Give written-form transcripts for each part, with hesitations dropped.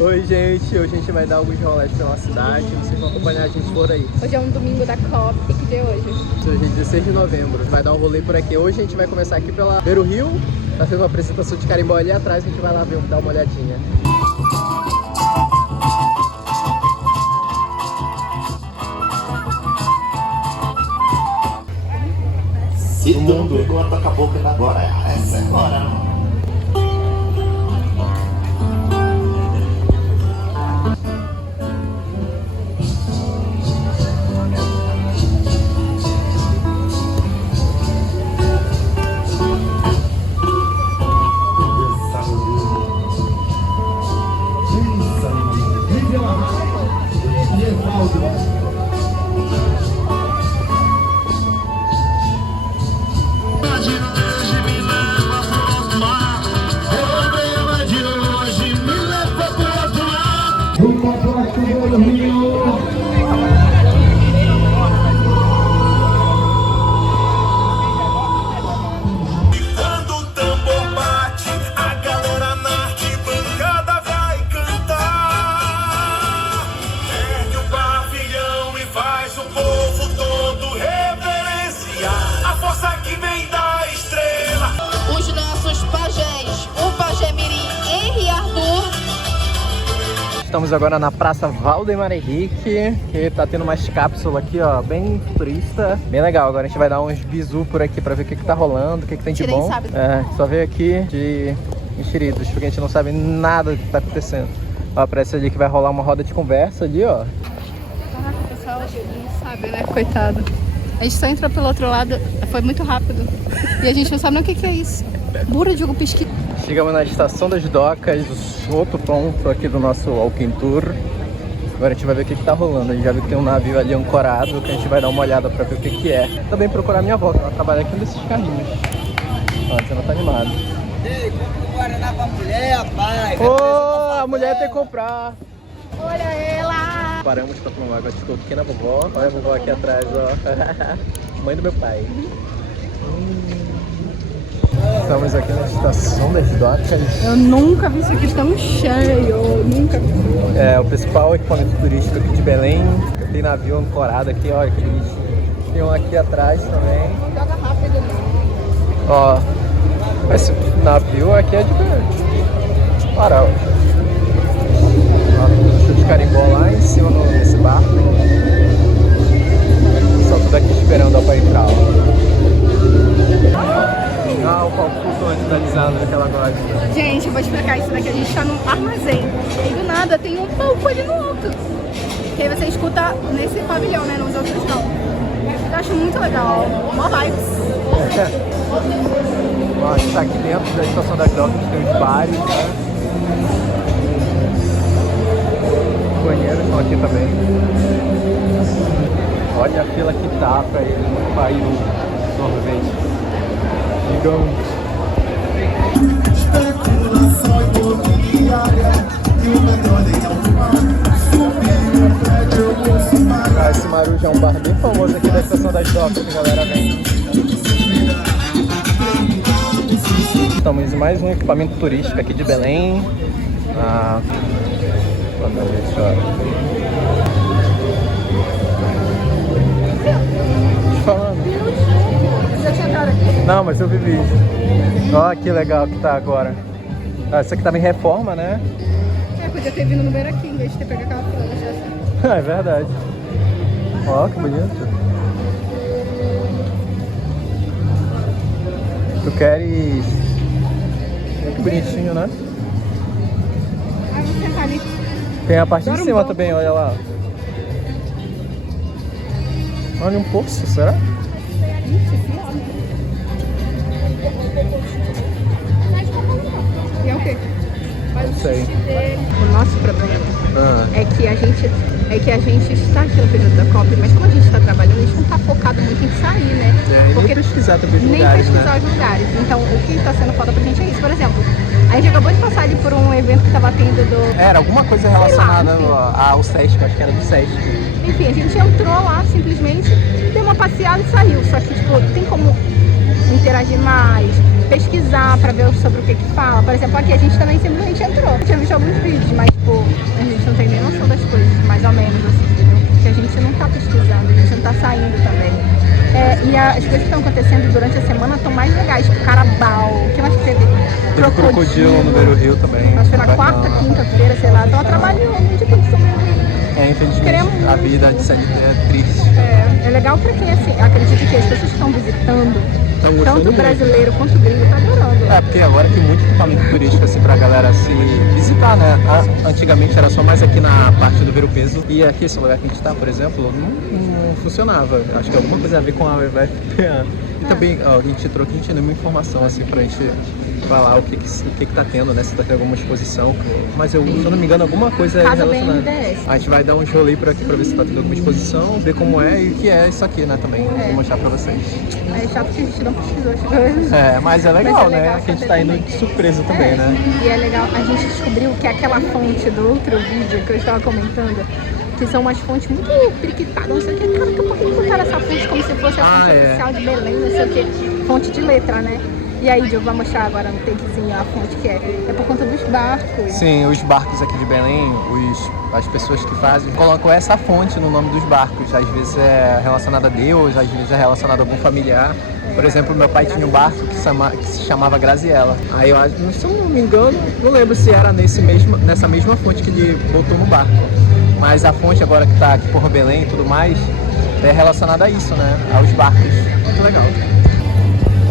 Oi, gente. Hoje a gente vai dar alguns rolês pela cidade. Vocês vão acompanhar a gente por aí. Hoje é um domingo da COP. Que dia é hoje? Hoje é 16 de novembro. Vai dar um rolê por aqui. Hoje a gente vai começar aqui pela Beira Rio. Tá tendo uma apresentação de carimbó ali atrás. A gente vai lá ver, dar uma olhadinha. Se tu não pegou, toca a boca agora. Essa é agora. Estamos agora na Praça Valdemar Henrique, que tá tendo umas cápsulas aqui, ó, bem futurista, bem legal. Agora a gente vai dar uns bizu por aqui pra ver o que tá rolando, o que tem de bom. Sabe. É, só veio aqui de enxeridos, porque a gente não sabe nada do que tá acontecendo. Ó, parece ali que vai rolar uma roda de conversa ali, ó. Caraca, o pessoal não sabe, né? Coitado. A gente só entrou pelo outro lado, foi muito rápido. E a gente não sabe nem o que é isso. Bura de pesquisa. Chegamos na Estação das Docas, outro ponto aqui do nosso Walking Tour. Agora a gente vai ver o que tá rolando. A gente já viu que tem um navio ali ancorado, que a gente vai dar uma olhada pra ver o que é. Também procurar minha avó, que ela trabalha aqui nesses carrinhos. Ó, você não tá animado. Ei, compra um Guaraná pra mulher, rapaz. Ô, a mulher tem que comprar. Olha ela! Paramos pra tomar água de coco aqui na vovó. Olha a vovó aqui atrás, ó. Mãe do meu pai. Estamos aqui na Estação das Docas. Eu nunca vi isso aqui tão cheio, nunca vi. É o principal equipamento turístico aqui de Belém. Tem navio ancorado aqui, olha que bonitinho. Tem um aqui atrás também. Não joga rápido, não. Ó, esse navio aqui é de parar, ó. Ó, show de carimbó lá em cima nesse barco. Só tudo aqui esperando ó, pra entrar, ó. Ah, o palco flutuante da Lisandra que ela gosta. Gente, eu vou explicar isso daqui. A gente tá num armazém. E do nada tem um palco ali no alto. Que aí você escuta nesse pavilhão, né? Nos outros não. Eu acho muito legal. Mó vibes. Ó, a gente tá aqui dentro da Estação das Docas, tem os bares, né? Os banheiros estão aqui também. Olha a fila que tá pra ele no país sorvete. Especulação imobiliária e o melhor em alto mar. Subir o prédio, eu se pagar. Esse Maruja é um bar bem famoso aqui da Estação das Docas, que a galera vem. Estamos em mais um equipamento turístico aqui de Belém. Olha isso, Já tinha entrado aqui? Não, mas eu vi vídeo. Olha que legal que tá agora. Ah, isso aqui tá em reforma, né? É, podia ter vindo no beira aqui, em vez de ter pegado aquela franja. É verdade. Ó, que bonito. Tu queres... Que bonitinho, né? Ah, vou sentar ali. Tem a parte de Agora um cima pouco. também, olha lá. Olha um poço, será? E é o quê? Não sei. O nosso problema é que a gente está aqui no período da COP, mas como a gente está trabalhando, a gente não está focado muito em sair, né? Nem pesquisar também os nem lugares, pesquisar né? os lugares. Então, o que está sendo foda pra gente é isso. Por exemplo, a gente acabou de passar ali por um evento que estava tendo do... Era alguma coisa relacionada enfim. ao Sesc, acho que era do Sesc. Enfim, a gente entrou lá simplesmente, deu uma passeada e saiu. Só que, tipo, tem como interagir mais, pesquisar pra ver sobre o que fala. Por exemplo, aqui a gente também simplesmente entrou. Eu tinha visto alguns vídeos, mas, tipo, E as coisas que estão acontecendo durante a semana estão mais legais, tipo Carabao, o que mais que teve? Teve Crocodilo no Beira Rio também. Acho que foi na quarta, quinta-feira, sei lá. Tava trabalhando de condição mesmo. Infelizmente, a vida de CLT é triste. É legal pra quem assim, acredita que as pessoas que estão visitando, tanto brasileiro quanto gringo, tá adorando. Porque agora tem muito equipamento turístico assim pra galera se visitar, né? Antigamente era só mais aqui na parte do Ver o Peso. E aqui, esse lugar que a gente tá, por exemplo, não funcionava. Acho que alguma coisa a ver com a UFPA. E também, a gente trouxe nenhuma informação assim pra gente falar o que tá tendo, né? Se tá tendo alguma exposição. Mas se eu não me engano, alguma coisa Casa relacionada. BNDES. A gente vai dar uns rolê por aqui pra ver se tá tendo alguma exposição, ver como é e o que é isso aqui, né? Também. Vou mostrar pra vocês. É chato que a gente não pesquisou as coisas. Mas é legal, Mas é né? legal Que a gente tá indo de surpresa também, né? E é legal, a gente descobriu que aquela fonte do outro vídeo que eu estava comentando, que são umas fontes muito periquitadas, não sei o que, cara, daqui a pouco eles botaram essa fonte como se fosse a fonte oficial de Belém, não sei o que, fonte de letra, né? E aí, Diogo vai mostrar agora no takezinho a fonte que é por conta dos barcos. Sim, os barcos aqui de Belém, as pessoas que fazem, colocam essa fonte no nome dos barcos. Às vezes é relacionado a Deus, às vezes é relacionado a algum familiar. Por exemplo, meu pai tinha um barco que se chamava Graziella. Aí eu acho, se eu não me engano, não lembro se era nessa mesma fonte que ele botou no barco. Mas a fonte agora que tá aqui por Belém e tudo mais, é relacionada a isso, né? Aos barcos. Muito legal.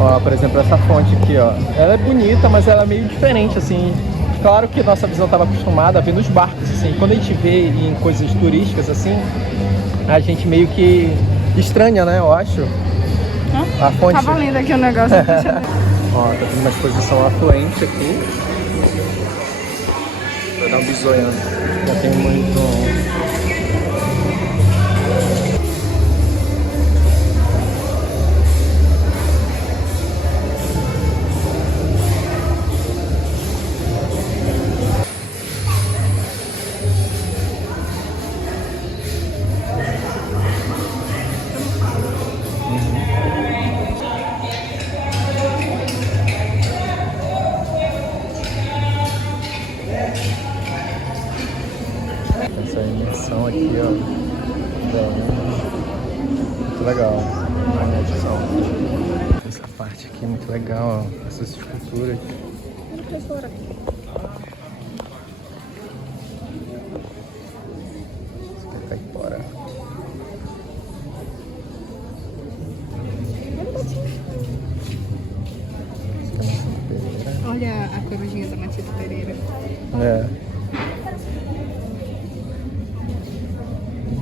Ó, por exemplo, essa fonte aqui, ó. Ela é bonita, mas ela é meio diferente, assim. Claro que nossa visão estava acostumada a ver nos barcos, assim. Quando a gente vê em coisas turísticas, assim, a gente meio que estranha, né, eu acho. A fonte... Tá valendo aqui o negócio. Ó, tá tendo uma exposição afluente aqui. Vai dar um bisoiano. Já tem muito... Essa imersão aqui, ó, muito legal, essa parte aqui é muito legal, ó, essas esculturas. Isso aqui tá fora. Olha a corujinha da Matilde Pereira.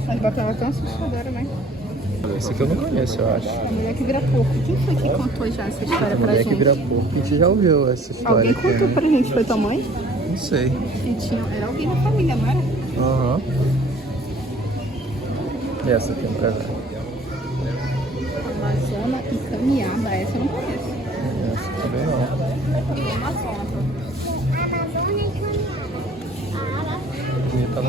Mas bacana, tão assustadora, né? Esse aqui eu não conheço, eu acho. A mulher que vira porco. Quem foi que contou já essa história pra Mulher gente? que vira porco. A gente já ouviu essa história. Alguém contou pra gente, foi tua mãe? Não sei. Era alguém da família, não era? Aham. E essa aqui, no caso? Amazona e Caminhada, essa eu não conheço. Essa também não. Amazona. Bonita, né?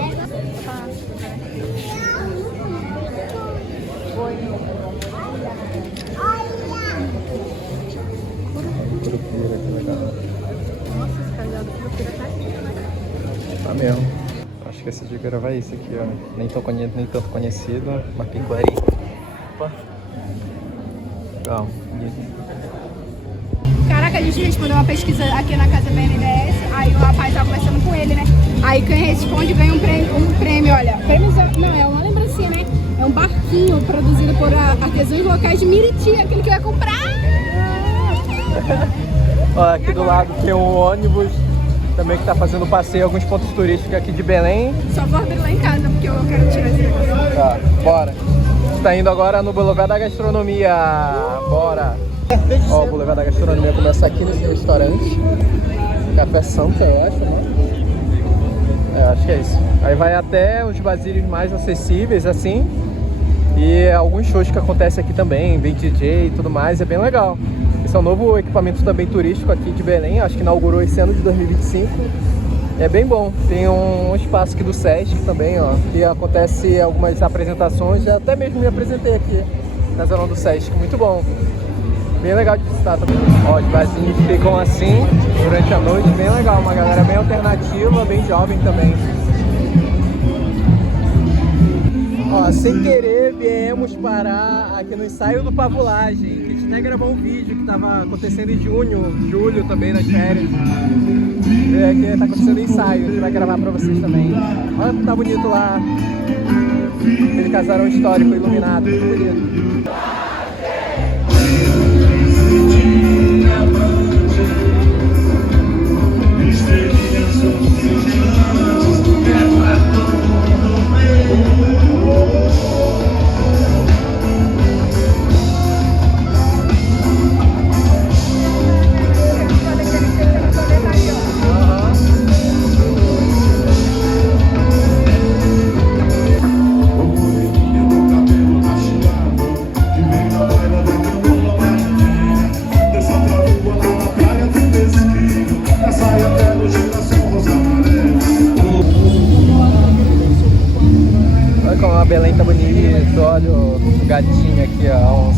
Curupira, que legal. Nossa, esse cajado de curupira tá aqui, né? Tá mesmo. Acho que esse de gravar é esse aqui, ó. Nem tanto conhecido, Mapiquari. Opa. Legal. Caraca, a gente respondeu uma pesquisa aqui na Casa BNDES, aí o rapaz tava conversando com ele, né? Aí quem responde ganha um prêmio, olha. Prêmio, não, é uma lembrancinha, né? É um barquinho produzido por artesãos locais de Miriti, aquele que eu ia comprar. Ó, aqui do lado tem um ônibus também que tá fazendo passeio em alguns pontos turísticos aqui de Belém. Só vou abrir lá em casa, porque eu quero tirar esse negócio. Tá, bora. A gente tá indo agora no Boulevard da Gastronomia. Bora. Ó, o Boulevard da Gastronomia começa aqui nesse restaurante. Café Santa, eu acho, né? Acho que é isso. Aí vai até os vasilhos mais acessíveis, assim. E alguns shows que acontecem aqui também, vem DJ e tudo mais, é bem legal. Esse é um novo equipamento também turístico aqui de Belém, acho que inaugurou esse ano de 2025. É bem bom. Tem um espaço aqui do Sesc também, ó, que acontece algumas apresentações. Já até mesmo me apresentei aqui na zona do Sesc, muito bom. Bem legal de visitar também. Ó, os barzinhos ficam assim durante a noite, bem legal. Uma galera bem alternativa, bem jovem também. Ó, Ó, sem querer viemos parar aqui no ensaio do Pavulagem, que a gente até gravou um vídeo que tava acontecendo em junho, julho também nas férias. E aqui tá acontecendo ensaio, a gente vai gravar pra vocês também. Olha como tá bonito lá, aquele casarão histórico iluminado, muito bonito. Olha como a Belém tá bonito, olha o gatinho aqui, ó,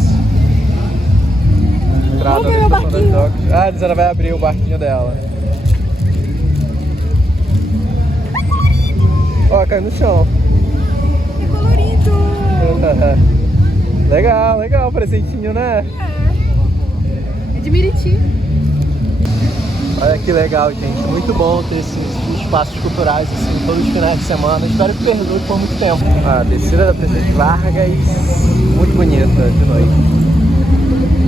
entrada da estação das docas. Ah, a Zana vai abrir o barquinho dela. Ó, caiu no chão. Que colorido! Legal, legal, presentinho, né? É de Miriti. Olha que legal, gente. Muito bom ter esses espaços culturais assim, todos os finais de semana. Espero que perdure por muito tempo. A descida da Presidente Vargas, muito bonita de noite.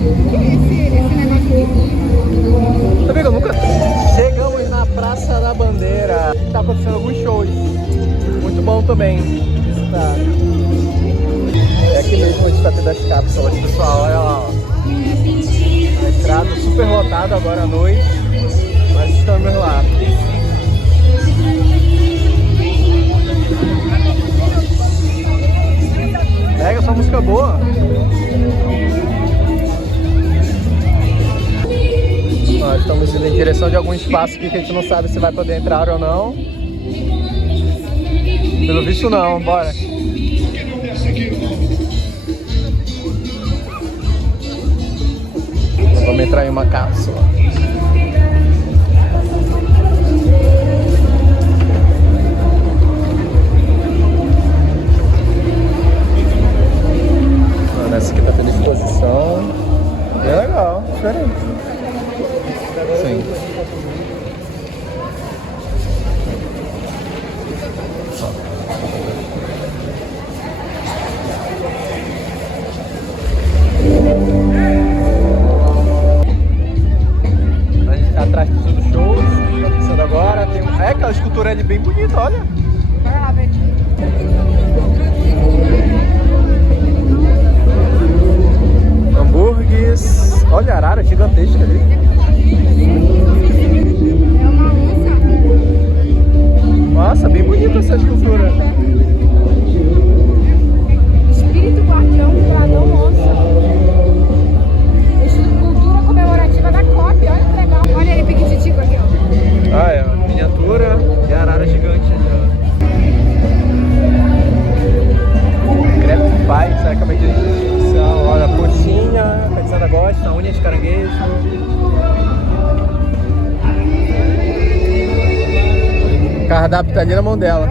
O que é esse negócio aqui? Sabe que eu nunca... Chegamos na Praça da Bandeira. Tá acontecendo alguns shows. Muito bom também visitar. É aqui mesmo onde está tendo as cápsulas, pessoal. Olha lá, ó. A estrada super lotada agora à noite. Mas estamos lá. Pega essa música boa. Nós estamos indo em direção de algum espaço aqui que a gente não sabe se vai poder entrar ou não. Pelo visto não, bora. Vamos entrar em uma cápsula. Essa aqui tá tendo exposição. Bem legal, diferente. Sim. A gente tá atrás dos shows, tá acontecendo agora. Tem aquela escultura ali bem bonita, olha. Vai lá, ver. Hambúrgueres. Olha a arara gigantesca ali. É uma onça. Nossa, bem bonita essa escultura. Espírito guardião do dragão onça. Escultura comemorativa da COP. Olha que legal. Olha ele, piquititico aqui, ó. Ah, é. Miniatura e a arara gigante ali, ó. Crepe pai, será que é uma ingredição? Olha, coxinha, a Feitiçada gosta, unha de caranguejo. O cardápio tá ali na mão dela.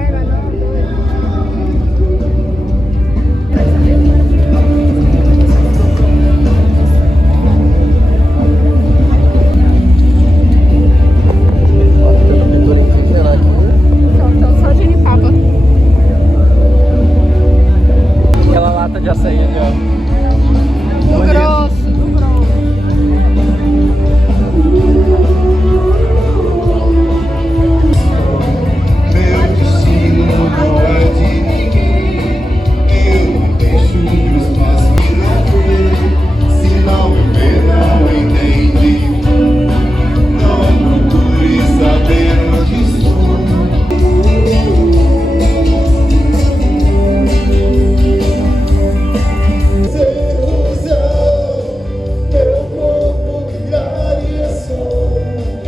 Só de papa. Aquela lata de açaí ali, ó. Do grosso, do grosso. Meu destino não é de ninguém. Eu não deixo que os passos me levem. Se não me vê, não entende. Não procure saber onde estou.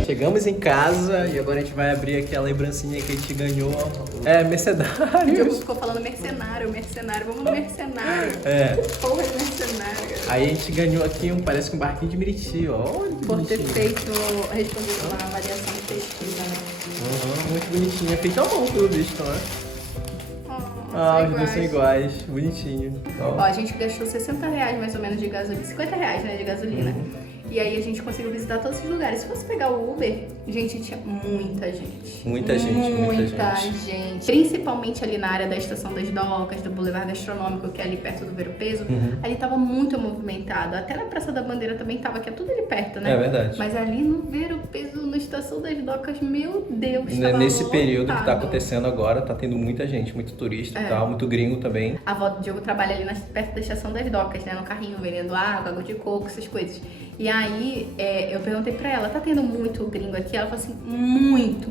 Chegamos em casa e agora a gente vai abrir aquela lembrancinha que a gente ganhou. É, mercenário. Ficou falando mercenário, mercenário. Vamos no mercenário. É. Porra de mercenário. Aí a gente ganhou aqui parece que um barquinho de Miriti, ó. Olha que Por ter bonitinho. feito, respondido uma avaliação de pesquisa, né? Uhum, muito bonitinha. Feita à mão, pelo visto, né? Ah, os dois são iguais. Bonitinho. Ó, a gente gastou R$60 mais ou menos de gasolina. R$50, né, de gasolina. E aí a gente conseguiu visitar todos esses lugares. Se fosse pegar o Uber, gente, tinha muita gente. Muita gente. Principalmente ali na área da Estação das Docas, do Boulevard Gastronômico, que é ali perto do Ver o Peso. Ali tava muito movimentado. Até na Praça da Bandeira também tava, que é tudo ali perto, né? É verdade. Mas ali no Ver o Peso, na Estação das Docas, meu Deus, tava Nesse lotado. período que tá acontecendo agora, tá tendo muita gente, muito turista e tal, muito gringo também. A avó do Diogo trabalha ali perto da Estação das Docas, né? No carrinho, vendendo água de coco, essas coisas. E aí, eu perguntei pra ela, tá tendo muito gringo aqui? Ela falou assim, muito.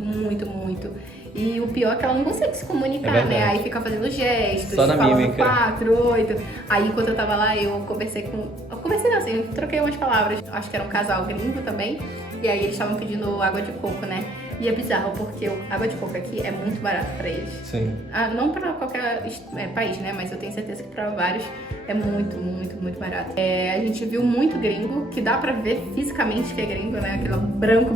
E o pior é que ela não consegue se comunicar, né? Aí fica fazendo gestos, só na falando mímica. 4, 8. Aí, enquanto eu tava lá, eu conversei não, assim, eu troquei umas palavras. Acho que era um casal gringo também. E aí, eles estavam pedindo água de coco, né? E é bizarro, porque a água de coco aqui é muito barato pra eles. Sim. Não pra qualquer país, né? Mas eu tenho certeza que pra vários é muito barato. A gente viu muito gringo, que dá pra ver fisicamente que é gringo, né? Aquele branco.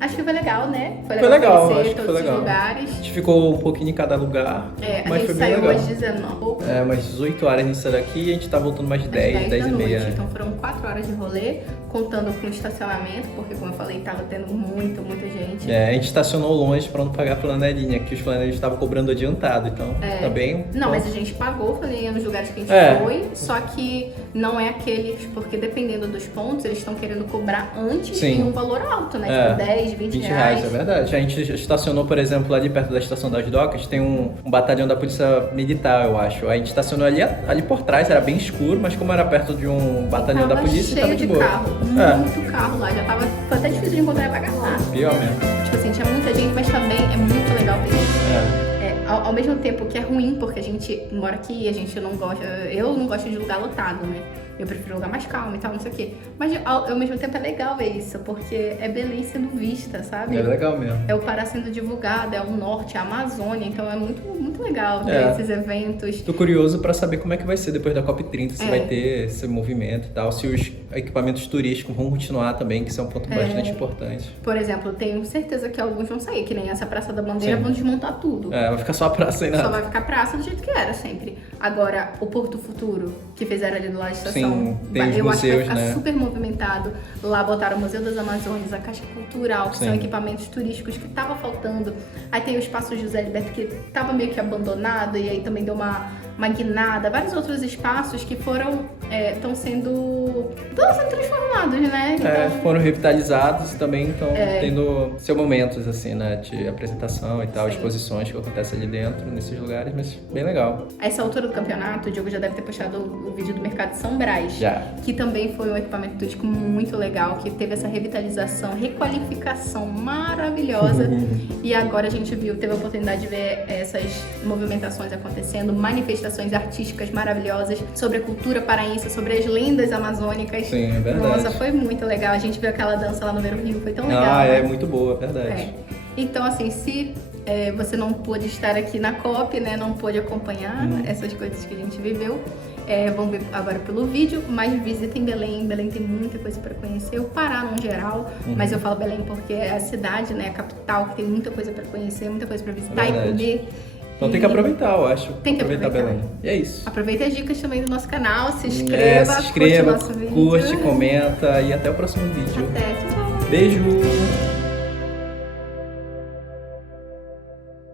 Acho que foi legal, né? Foi legal conhecer acho que todos foi legal. os lugares. A gente ficou um pouquinho em cada lugar, A mas gente foi bem saiu legal. às 19. Umas 18 horas a gente saiu daqui e a gente tá voltando mais 10 da e noite. meia, né? Então foram 4 horas de rolê, contando com o estacionamento, porque como eu falei, tava tendo muita gente. A gente estacionou longe pra não pagar flanelinha, que os flanelinhas estavam cobrando adiantado, então tá bem... Não, mas a gente pagou flanelinha nos lugares que a gente foi, só que não é aqueles, porque dependendo dos pontos, eles estão querendo cobrar antes em um valor alto, né? Tipo 10, 20 reais. É verdade. A gente estacionou, por exemplo, ali perto da Estação das Docas, tem um batalhão da Polícia Militar, eu acho. A gente estacionou ali por trás, era bem escuro, mas como era perto de um batalhão da polícia, tava de boa. Carro, muito carro lá, já foi até difícil de encontrar vaga lá. Pior mesmo. Tipo assim, tinha muita gente, mas também é muito legal ver isso. Ao mesmo tempo que é ruim, porque a gente mora aqui, a gente não gosta... Eu não gosto de lugar lotado, né? Eu prefiro lugar mais calmo e tal, não sei o quê. Mas ao mesmo tempo é legal ver isso, porque é beleza sendo vista, sabe? É legal mesmo. É o Pará sendo divulgado, é o norte, é a Amazônia, então é muito legal ver esses eventos. Tô curioso pra saber como é que vai ser depois da COP30, se vai ter esse movimento e tal, se os equipamentos turísticos vão continuar também, que isso é um ponto bastante importante. Por exemplo, tenho certeza que alguns vão sair, que nem essa Praça da Bandeira, vão desmontar tudo. Vai ficar só a praça e nada. Só vai ficar praça do jeito que era sempre. Agora, o Porto Futuro, que fizeram ali do lado da estação, tem os eu acho que vai museus, ficar né? super movimentado. Lá botaram o Museu das Amazônias, a Caixa Cultural, que são equipamentos turísticos que tava faltando. Aí tem o Espaço José Liberto, que tava meio que abandonado, e aí também deu uma guinada. Vários outros espaços que estão sendo transformados, né? Então, foram revitalizados e também estão tendo seus momentos, assim, né? De apresentação e tal, exposições que acontecem ali dentro, nesses lugares, mas bem legal. a essa altura do campeonato, o Diogo já deve ter postado o vídeo do Mercado de São Brás. Já. Que também foi um equipamento turístico muito legal, que teve essa revitalização, requalificação maravilhosa. E agora a gente teve a oportunidade de ver essas movimentações acontecendo, manifestações artísticas maravilhosas sobre a cultura paraense, sobre as lendas amazônicas. Sim, é verdade. Nossa, foi muito legal. A gente viu aquela dança lá no Ver o Rio, foi tão legal. É né? muito boa, é verdade. Então, assim, se você não pôde estar aqui na COP, né, não pôde acompanhar essas coisas que a gente viveu, vão ver agora pelo vídeo, mas visitem Belém. Belém tem muita coisa para conhecer, o Pará no geral, mas eu falo Belém porque é a cidade, né, a capital, que tem muita coisa para conhecer, muita coisa para visitar e comer. Então tem que aproveitar, eu acho. Tem que aproveitar Belém. E é isso. Aproveita as dicas também do nosso canal, se inscreva, curte o nosso vídeo. Curte, comenta e até o próximo vídeo. Até, tchau. Beijo!